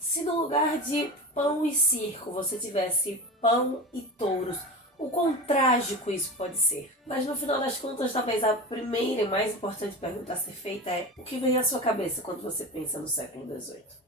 Se no lugar de pão e circo você tivesse pão e touros, o quão trágico isso pode ser? Mas no final das contas, talvez a primeira e mais importante pergunta a ser feita é: o que vem à sua cabeça quando você pensa no século XVIII?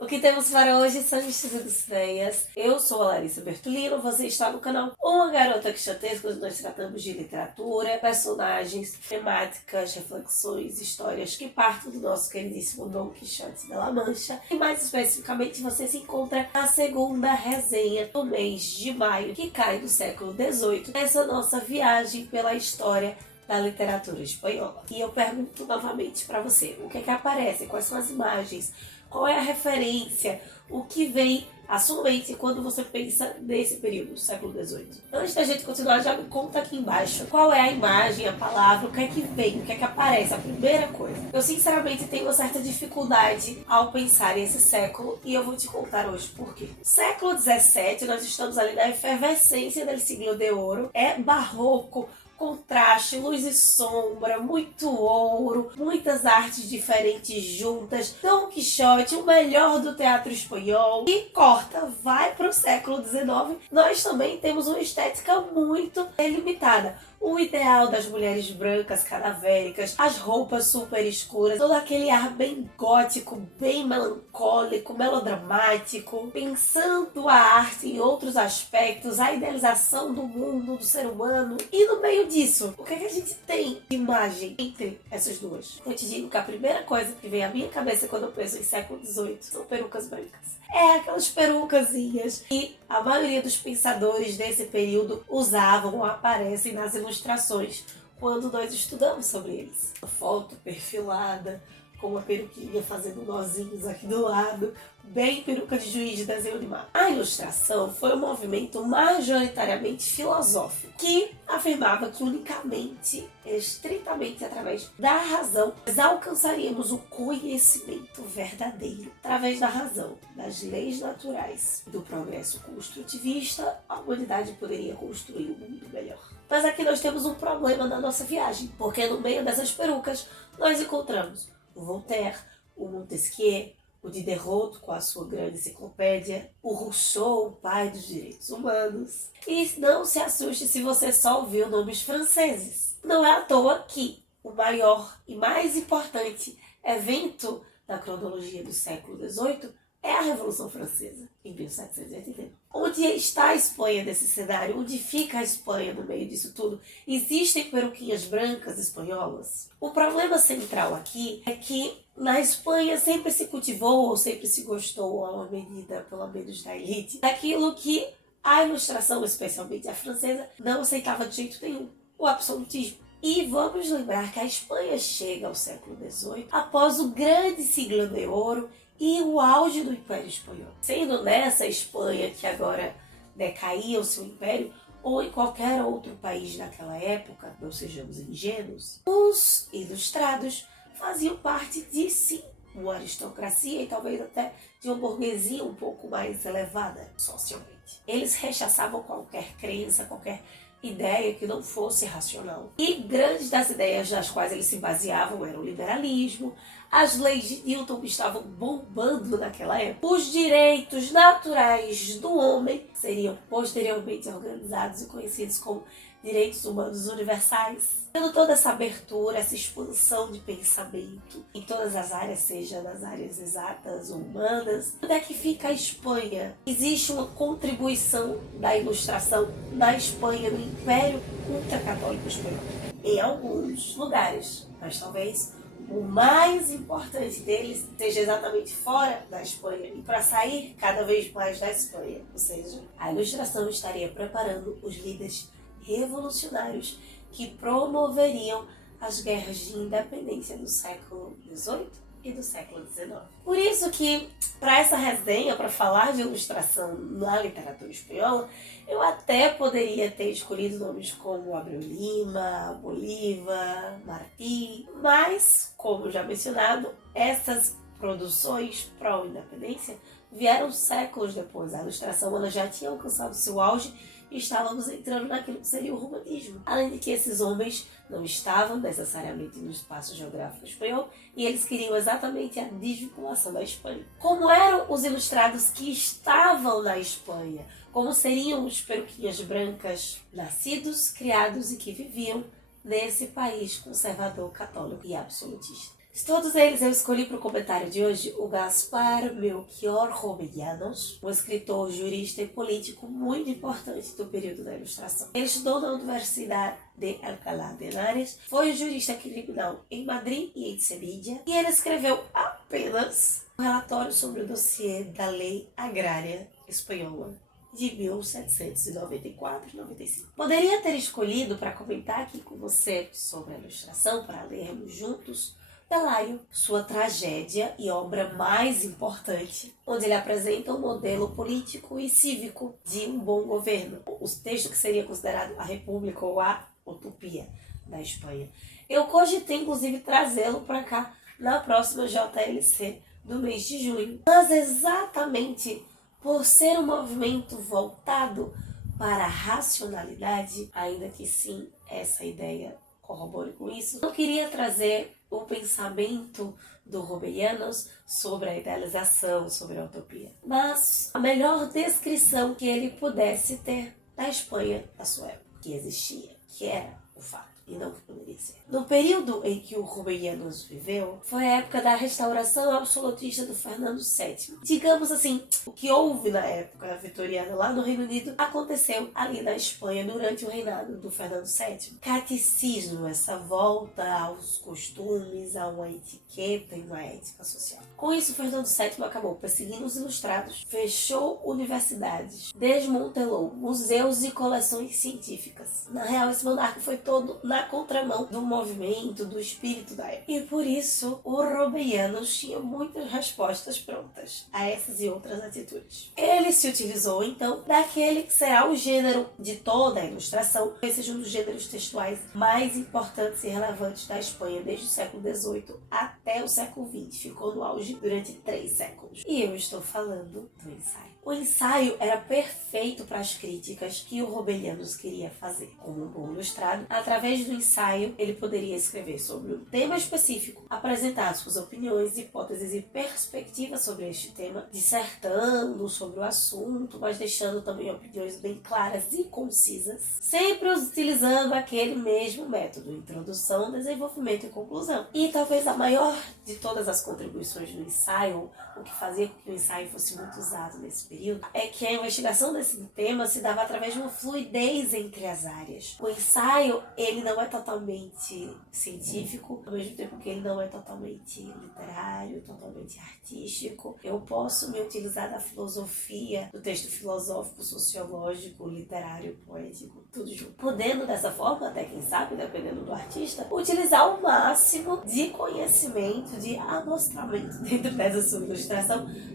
O que temos para hoje são Vestidos Ideias. Eu sou a Larissa Bertolino, você está no canal Uma Garota Quixotesca, onde nós tratamos de literatura, personagens, temáticas, reflexões, histórias que partem do nosso queridíssimo Dom Quixote de La Mancha. E mais especificamente, você se encontra na segunda resenha do mês de maio, que cai do século XVIII, nessa nossa viagem pela história da literatura espanhola. E eu pergunto novamente para você, o que é que aparece? Quais são as imagens? Qual é a referência? O que vem à sua mente quando você pensa nesse período, do século XVIII? Antes da gente continuar, já me conta aqui embaixo qual é a imagem, a palavra, o que é que vem, o que é que aparece, a primeira coisa. Eu sinceramente tenho uma certa dificuldade ao pensar nesse século e eu vou te contar hoje por quê. Século XVII, nós estamos ali na efervescência do siglo de ouro, é barroco, contraste, luz e sombra, muito ouro, muitas artes diferentes juntas, Dom Quixote, o melhor do teatro espanhol, e corta, vai para o século XIX. Nós também temos uma estética muito delimitada. O ideal das mulheres brancas, cadavéricas, as roupas super escuras, todo aquele ar bem gótico, bem melancólico, melodramático, pensando a arte em outros aspectos, a idealização do mundo, do ser humano. E no meio disso, o que é que a gente tem de imagem entre essas duas? Eu te digo que a primeira coisa que vem à minha cabeça quando eu penso em século XVIII são perucas brancas. É aquelas perucazinhas que a maioria dos pensadores desse período usavam ou aparecem nas ilustrações quando nós estudamos sobre eles. Uma foto perfilada, com uma peruquinha fazendo nozinhos aqui do lado, bem peruca de juiz de desenho animado. A ilustração foi um movimento majoritariamente filosófico, que afirmava que unicamente, estritamente através da razão, nós alcançaríamos o conhecimento verdadeiro. Através da razão, das leis naturais e do progresso construtivista, a humanidade poderia construir um mundo melhor. Mas aqui nós temos um problema na nossa viagem, porque no meio dessas perucas nós encontramos o Voltaire, o Montesquieu, o Diderot com a sua grande enciclopédia, o Rousseau, o pai dos direitos humanos. E não se assuste se você só ouviu nomes franceses. Não é à toa que o maior e mais importante evento da cronologia do século XVIII é a Revolução Francesa, em 1789. Onde está a Espanha nesse cenário? Onde fica a Espanha no meio disso tudo? Existem peruquinhas brancas espanholas? O problema central aqui é que na Espanha sempre se cultivou ou sempre se gostou, a uma medida, pelo menos da elite, daquilo que a ilustração, especialmente a francesa, não aceitava de jeito nenhum: o absolutismo. E vamos lembrar que a Espanha chega ao século XVIII após o grande siglo de ouro e o auge do Império Espanhol. Sendo nessa Espanha que agora decaía o seu império, ou em qualquer outro país naquela época, não sejamos ingênuos, os ilustrados faziam parte de, sim, uma aristocracia e talvez até de uma burguesia um pouco mais elevada socialmente. Eles rechaçavam qualquer crença, qualquer ideia que não fosse racional. E grandes das ideias das quais eles se baseavam eram o liberalismo, as leis de Newton que estavam bombando naquela época, os direitos naturais do homem seriam posteriormente organizados e conhecidos como direitos humanos universais. Tendo toda essa abertura, essa expansão de pensamento em todas as áreas, seja nas áreas exatas ou humanas. Onde é que fica a Espanha? Existe uma contribuição da ilustração na Espanha, no Império Ultracatólico Espanhol, em alguns lugares, mas talvez o mais importante deles seja exatamente fora da Espanha e para sair cada vez mais da Espanha. Ou seja, a ilustração estaria preparando os líderes revolucionários que promoveriam as guerras de independência do século XVIII e do século XIX. Por isso que, para essa resenha, para falar de ilustração na literatura espanhola, eu até poderia ter escolhido nomes como Abreu Lima, Bolívar, Martí, mas, como já mencionado, essas produções pró-independência vieram séculos depois. A ilustração ela já tinha alcançado seu auge e estávamos entrando naquilo que seria o romanismo. Além de que esses homens não estavam necessariamente no espaço geográfico espanhol e eles queriam exatamente a desvinculação da Espanha. Como eram os ilustrados que estavam na Espanha? Como seriam os peruquinhas brancas nascidos, criados e que viviam nesse país conservador, católico e absolutista? De todos eles, eu escolhi para o comentário de hoje o Gaspar Melchior Jovellanos, um escritor, jurista e político muito importante do período da Ilustração. Ele estudou na Universidade de Alcalá de Henares, foi jurista criminal em Madrid e em Sevilha, e ele escreveu apenas um relatório sobre o dossiê da Lei Agrária Espanhola de 1794 e 95. Poderia ter escolhido para comentar aqui com você sobre a Ilustração, para lermos juntos, Pelayo, sua tragédia e obra mais importante, onde ele apresenta um modelo político e cívico de um bom governo, os textos que seria considerado a República ou a Utopia da Espanha. Eu cogitei, inclusive, trazê-lo para cá na próxima JLC do mês de junho, mas exatamente por ser um movimento voltado para a racionalidade, ainda que sim, essa ideia corrobore com isso, eu queria trazer o pensamento do Jovellanos sobre a idealização, sobre a utopia. Mas a melhor descrição que ele pudesse ter da Espanha da sua época, que existia, que era o fato. E não que poderia ser. No período em que o Jovellanos viveu, foi a época da restauração absolutista do Fernando VII. Digamos assim, o que houve na época vitoriana lá no Reino Unido aconteceu ali na Espanha durante o reinado do Fernando VII. Caticismo, essa volta aos costumes, a uma etiqueta e uma ética social. Com isso, Fernando VII acabou perseguindo os ilustrados, fechou universidades, desmantelou museus e coleções científicas. Na real, esse monarca foi todo na contramão do movimento, do espírito da época. E por isso, o Jovellanos tinha muitas respostas prontas a essas e outras atitudes. Ele se utilizou, então, daquele que será o gênero de toda a ilustração, que seja um dos gêneros textuais mais importantes e relevantes da Espanha desde o século XVIII até o século XX. Ficou no auge durante 3 séculos. E eu estou falando do ensaio. O ensaio era perfeito para as críticas que o Jovellanos queria fazer. Como um bom ilustrado, através do ensaio, ele poderia escrever sobre um tema específico, apresentar suas opiniões, hipóteses e perspectivas sobre este tema, dissertando sobre o assunto, mas deixando também opiniões bem claras e concisas, sempre utilizando aquele mesmo método: introdução, desenvolvimento e conclusão. E talvez a maior de todas as contribuições do ensaio, o que fazia com que o ensaio fosse muito usado nesse período, é que a investigação desse tema se dava através de uma fluidez entre as áreas. O ensaio, ele não é totalmente científico, ao mesmo tempo que ele não é totalmente literário, totalmente artístico. Eu posso me utilizar da filosofia, do texto filosófico, sociológico, literário, poético, tudo junto. Podendo dessa forma, até quem sabe, dependendo do artista, utilizar o máximo de conhecimento, de amostramento dentro dessa sua ilustração,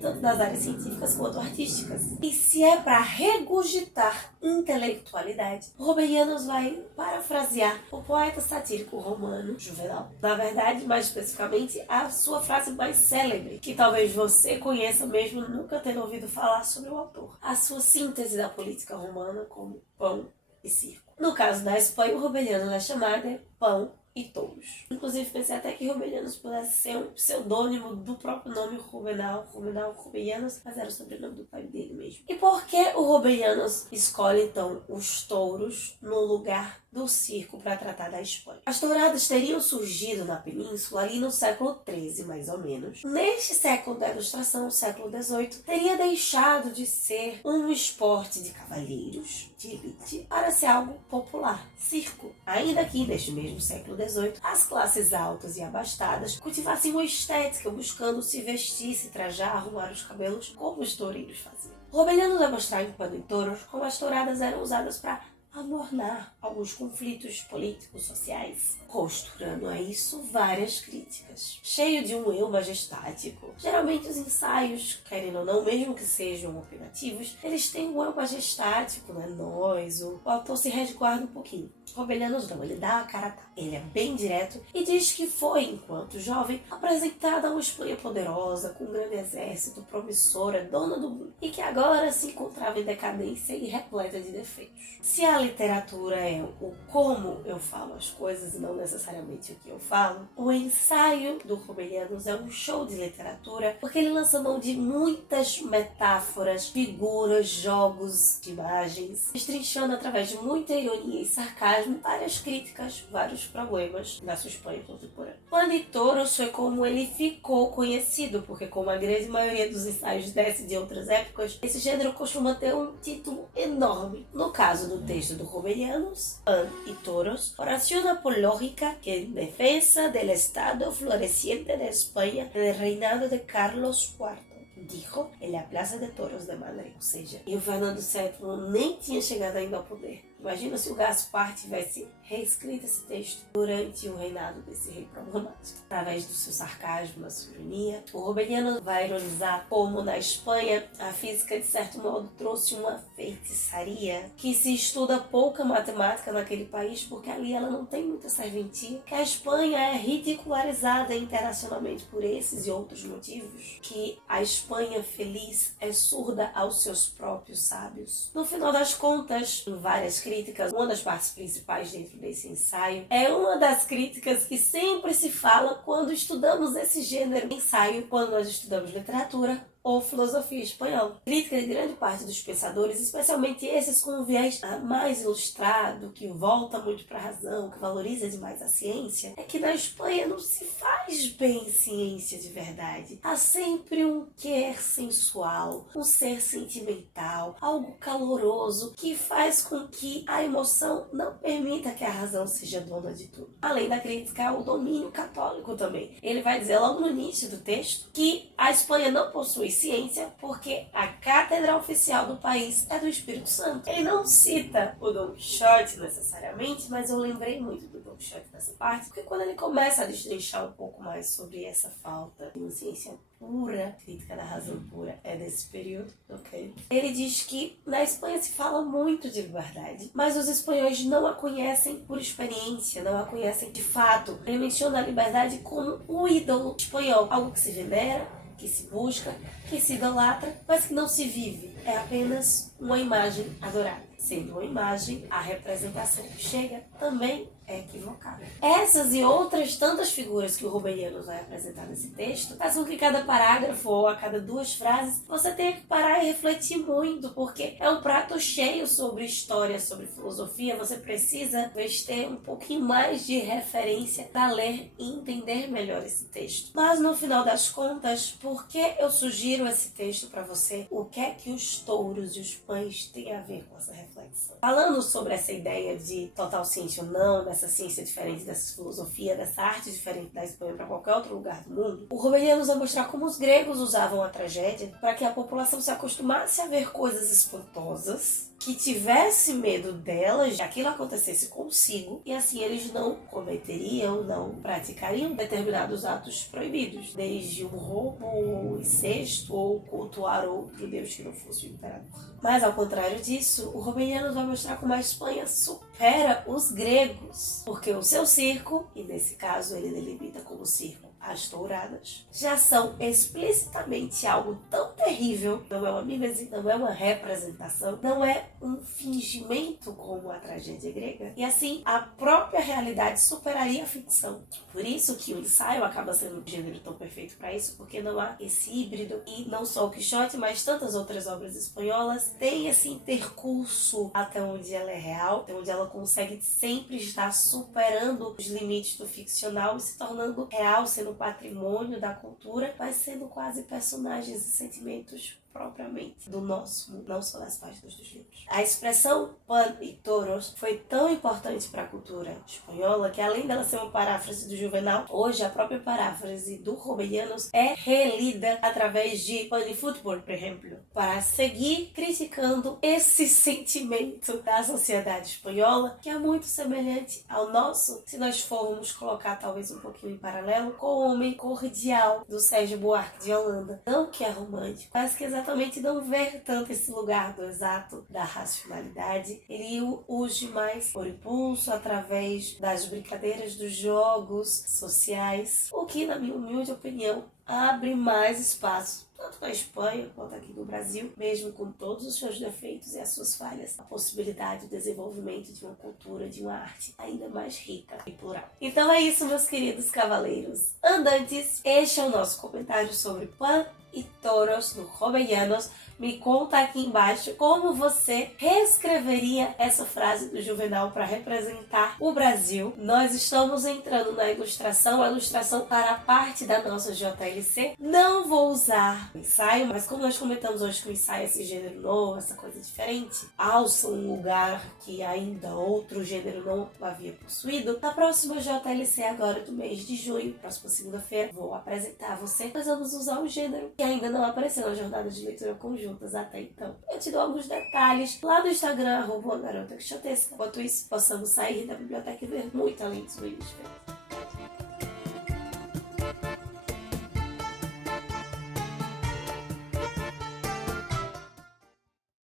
tanto das áreas científicas quanto artísticas. E se é para regurgitar intelectualidade, Jovellanos vai parafrasear o poeta satírico romano Juvenal. Na verdade, mais especificamente, a sua frase mais célebre, que talvez você conheça mesmo nunca tendo ouvido falar sobre o autor. A sua síntese da política romana como pão e circo. No caso da Espanha, o Jovellanos é chamado de pão e touros. Inclusive, pensei até que Jovellanos pudesse ser um pseudônimo do próprio nome Juvenal Jovellanos, mas era o sobrenome do pai dele mesmo. E por que o Jovellanos escolhe, então, os touros no lugar do circo para tratar da Espanha? As touradas teriam surgido na península ali no século XIII, mais ou menos. Neste século da Ilustração, o século XVIII, teria deixado de ser um esporte de cavalheiros, de elite, para ser algo popular, circo. Ainda que neste mesmo século XVIII, as classes altas e abastadas cultivassem uma estética, buscando se vestir, se trajar, arrumar os cabelos, como os toureiros faziam. Jovellanos vai mostrar em Pano em Touros como as touradas eram usadas para amornar alguns conflitos políticos, sociais, costurando a isso várias críticas. Cheio de um eu majestático. Geralmente os ensaios, querendo ou não, mesmo que sejam opinativos, eles têm um eu majestático, né? O autor se resguarda um pouquinho. Corbelianos não, ele dá a cara a tapa. Ele é bem direto e diz que foi, enquanto jovem, apresentada a uma Espanha poderosa, com um grande exército, promissora, dona do mundo, e que agora se encontrava em decadência e repleta de defeitos. Se a literatura é o como eu falo as coisas e não necessariamente o que eu falo, o ensaio do Corbelianos é um show de literatura, porque ele lança mão de muitas metáforas, figuras, jogos de imagens, destrinchando através de muita ironia e sarcasmo várias críticas, vários problemas da sua Espanha contemporânea. Juan de Toros foi como ele ficou conhecido, porque como a grande maioria dos ensaios desce de outras épocas, esse gênero costuma ter um título enorme. No caso do texto do Corbelianos, Juan y Toros, oración apológica que en defensa del estado floreciente de España en el reinado de Carlos IV. Dijo em la Plaza de Toros de Madrid. Ou seja, e o Fernando VII nem tinha chegado ainda ao poder. Imagina se o Gaspar tivesse reescrito esse texto durante o reinado desse rei problemático. Através do seu sarcasmo, da sua ironia, o Corbelianos vai ironizar como na Espanha a física de certo modo trouxe uma feitiçaria, que se estuda pouca matemática naquele país porque ali ela não tem muita serventia, que a Espanha é ridicularizada internacionalmente por esses e outros motivos, que a Espanha feliz é surda aos seus próprios sábios. No final das contas, em várias críticas, uma das partes principais dentro desse ensaio é uma das críticas que sempre se fala quando estudamos esse gênero de ensaio, quando nós estudamos literatura ou filosofia espanhola. Crítica de grande parte dos pensadores, especialmente esses com um viés mais ilustrado, que volta muito para a razão, que valoriza demais a ciência, é que na Espanha não se faz bem ciência de verdade. Há sempre um quer sensual, um ser sentimental, algo caloroso que faz com que a emoção não permita que a razão seja dona de tudo. Além da crítica ao domínio católico também. Ele vai dizer logo no início do texto que a Espanha não possui ciência porque a cátedra oficial do país é do Espírito Santo. Ele não cita o Don Quixote necessariamente, mas eu lembrei muito do Don Quixote nessa parte, porque quando ele começa a destrinchar um pouco mais sobre essa falta de uma ciência pura, crítica da razão pura, é desse período, ok? Ele diz que na Espanha se fala muito de liberdade, mas os espanhóis não a conhecem por experiência, não a conhecem de fato. Ele menciona a liberdade como o ídolo espanhol, algo que se venera, que se busca, que se idolatra, mas que não se vive. É apenas uma imagem adorada. Sendo uma imagem, a representação que chega também é equivocada. Essas e outras tantas figuras que o Corbelianos vai apresentar nesse texto fazem com que cada parágrafo ou a cada duas frases você tenha que parar e refletir muito, porque é um prato cheio sobre história, sobre filosofia. Você precisa ter um pouquinho mais de referência para ler e entender melhor esse texto. Mas no final das contas, por que eu sugiro esse texto para você? O que é que os touros e os pães têm a ver com essa reflexão? Falando sobre essa ideia de total ciência ou não, dessa ciência diferente, dessa filosofia, dessa arte diferente da Espanha para qualquer outro lugar do mundo, o Corbelianos vai mostrar como os gregos usavam a tragédia para que a população se acostumasse a ver coisas espantosas, que tivesse medo delas, que aquilo acontecesse consigo, e assim eles não cometeriam, não praticariam determinados atos proibidos, desde um roubo, ou incesto, ou cultuar outro deus que não fosse o imperador. Mas ao contrário disso, o Corbelianos vai mostrar como a Espanha supera os gregos, porque o seu circo, e nesse caso ele delimita como circo as touradas, já são explicitamente algo tão terrível, não é uma mimese, não é uma representação, não é um fingimento como a tragédia grega, e assim a própria realidade superaria a ficção. Por isso que o ensaio acaba sendo um gênero tão perfeito para isso, porque não há esse híbrido, e não só o Quixote, mas tantas outras obras espanholas têm esse intercurso até onde ela é real, até onde ela consegue sempre estar superando os limites do ficcional e se tornando real, sendo patrimônio da cultura, mas sendo quase personagens e sentimentos propriamente do nosso mundo, não só das páginas dos livros. A expressão pan e toros foi tão importante para a cultura espanhola que, além dela ser uma paráfrase do Juvenal, hoje a própria paráfrase do Jovellanos é relida através de pan e futebol, por exemplo, para seguir criticando esse sentimento da sociedade espanhola, que é muito semelhante ao nosso, se nós formos colocar talvez um pouquinho em paralelo com o Homem Cordial do Sérgio Buarque de Holanda. Não que é romântico, mas que exatamente não vê tanto esse lugar do exato, da racionalidade. Ele urge mais por impulso, através das brincadeiras, dos jogos sociais, o que, na minha humilde opinião, abre mais espaço, tanto na Espanha quanto aqui no Brasil, mesmo com todos os seus defeitos e as suas falhas, a possibilidade de desenvolvimento de uma cultura, de uma arte ainda mais rica e plural. Então é isso, meus queridos cavaleiros andantes. Este é o nosso comentário sobre Pan e Toros do Jovellanos. Me conta aqui embaixo como você reescreveria essa frase do Juvenal para representar o Brasil. Nós estamos entrando na ilustração, a ilustração para a parte da nossa JLC. Não vou usar o ensaio, mas como nós comentamos hoje que o ensaio é esse gênero novo, essa coisa diferente, alça um lugar que ainda outro gênero não havia possuído. Na próxima JLC agora do mês de junho, próxima segunda-feira, vou apresentar a você. Nós vamos usar um gênero que ainda não apareceu na jornada de leitura conjuntas até então. Eu te dou alguns detalhes lá no Instagram, @garotaquixotesca. Enquanto isso, possamos sair da biblioteca e ver muito além dos livros.